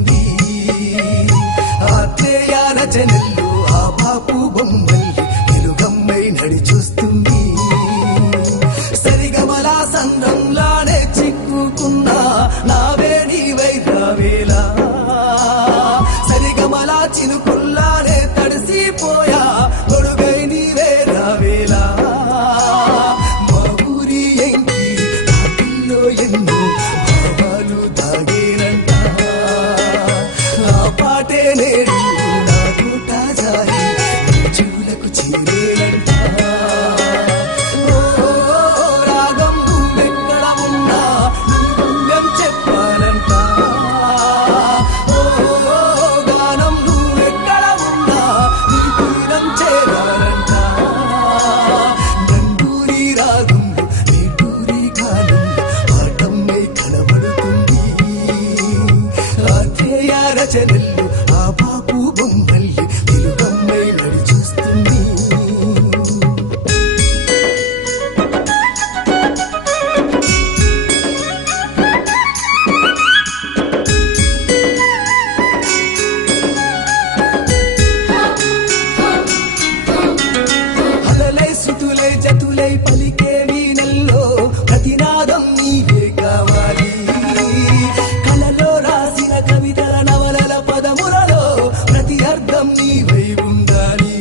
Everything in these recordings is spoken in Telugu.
చూస్తుంది ఆత్రేయ రచనల్లో ఆ బాపు బొమ్మల్లి వెలుగమ్మై నడిచూస్తుంది సరిగమల సంద్రంలానే చిక్కుకున్నా నావే నీవై రావేలా సరిగమల చినుకుల్లానే తడిసిపోయా గొడుగై నీవే రావేలా మా ఊరి ఎంకి పాటిల్లో ఎన్నో భావాలు దాగేనంట ఆ పాటే నేడు నా నోట జారి చూలకు చేరేనంట రాగం నువ్వెక్కడ ఉన్నా నీ పుణ్యం చెప్పాలంట గానం నువ్వెక్కడ ఉన్నా నీ తీరం చేరాలంట నందూరి రాగంలో నేటూరి గానంలో పాఠమ్మై కనబడుతుంది ఆత్రేయ రచనల్లో ఆ బాపు బొమ్మల్లి వెలుగమ్మై నడిచూస్తుంది అలలై శృతులై జతులై పలికే వీణల్లో ప్రతినాదం నీవే కావాలి కలలో రాసిన కవితల నవలల పదములలో ప్రతి అర్థం నీవై ఉండాలి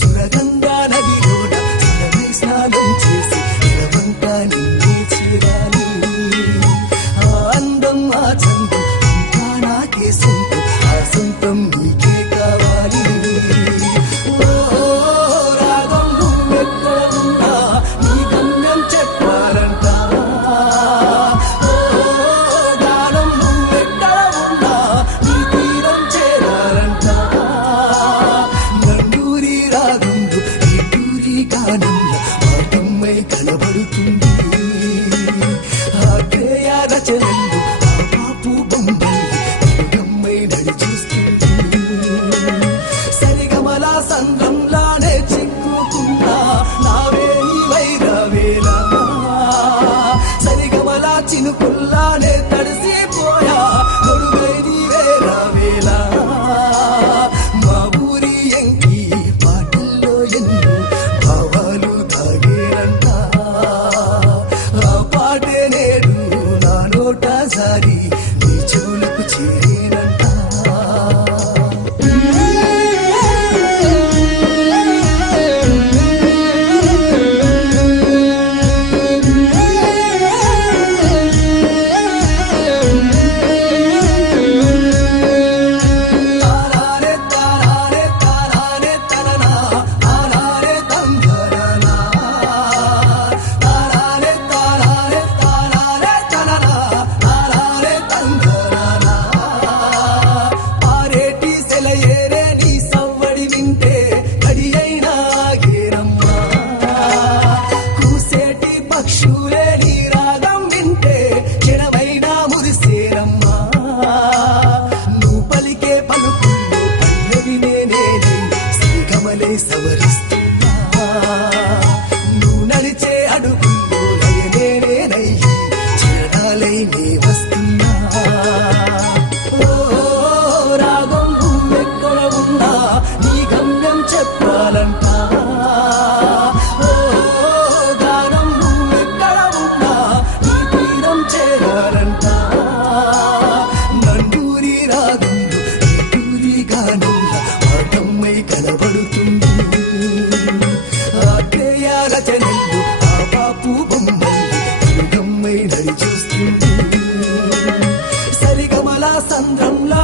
సురగంగా నదిలోన సురమై స్నానం చేసి ఇలవంతా నిన్నే చేరాలి ఆ అందం ఆ చందం అంతా నాకే సొంతం ఆ సొంతం నీకే కావాలి రాగం నువ్వెక్కడ ఉన్నా నీ గమ్యం చెప్పాలంట గానం నువ్వెక్కడ ఉన్నా నీ తీరం చేరాలంట నందూరి రాగంలో నేటూరి గానంలో పాఠమ్మై కనబడుతుంది ఆత్రేయ రచనల్లో ఆ బాపు బొమ్మల్లి వెలుగమ్మై నడిచూస్తుంది సరిగమల సంద్రంలానే చిక్కుకున్నా నావే నీవై రావేలా సరిగమల చినుకుల్లానే తడిసిపోయా గొడుగై నీవే రావేలా మా ఊరి ఎంకి పాటల్లో ఎన్నో భావాలు తాగేనంట ఆ పాటే నేడు నా నోట జారి నీ చెవులకు చేరేనంట తారారే తారారే తారారే తననా తారారే తందరనా తారారే తారారే తారారే తననా తారారే తందరనా పారేటి సెలయేరే నీ సవ్వడి వింటే కడి అయినా ఆగేరమ్మా కూసేటి పక్షులే నీ రాగం వింటే క్షణమైనా మురిసేరమ్మా నువ్వు పలికే పలుకుల్లో పల్లవి నేనే శ్రీగమలే సవరిస్తున్నా నువ్వు నడిచే అడుగుల్లో లయనేనయ్యి చరణాలై నే వస్తున్నా రాగం నువ్వెక్కడ ఉన్నా నీ గమ్యం చెప్పాలంట గానం నువ్వెక్కడ ఉన్నా నీ తీరం చేరాలంట నందూరి రాగంలో నేటూరి గానంలో పాఠమ్మై కనబడుతుంది ఆత్రేయ రచనల్లో ఆ బాపు బొమ్మల్లి వెలుగమ్మై నడిచూస్తుంది సరిగమల సంద్రంలా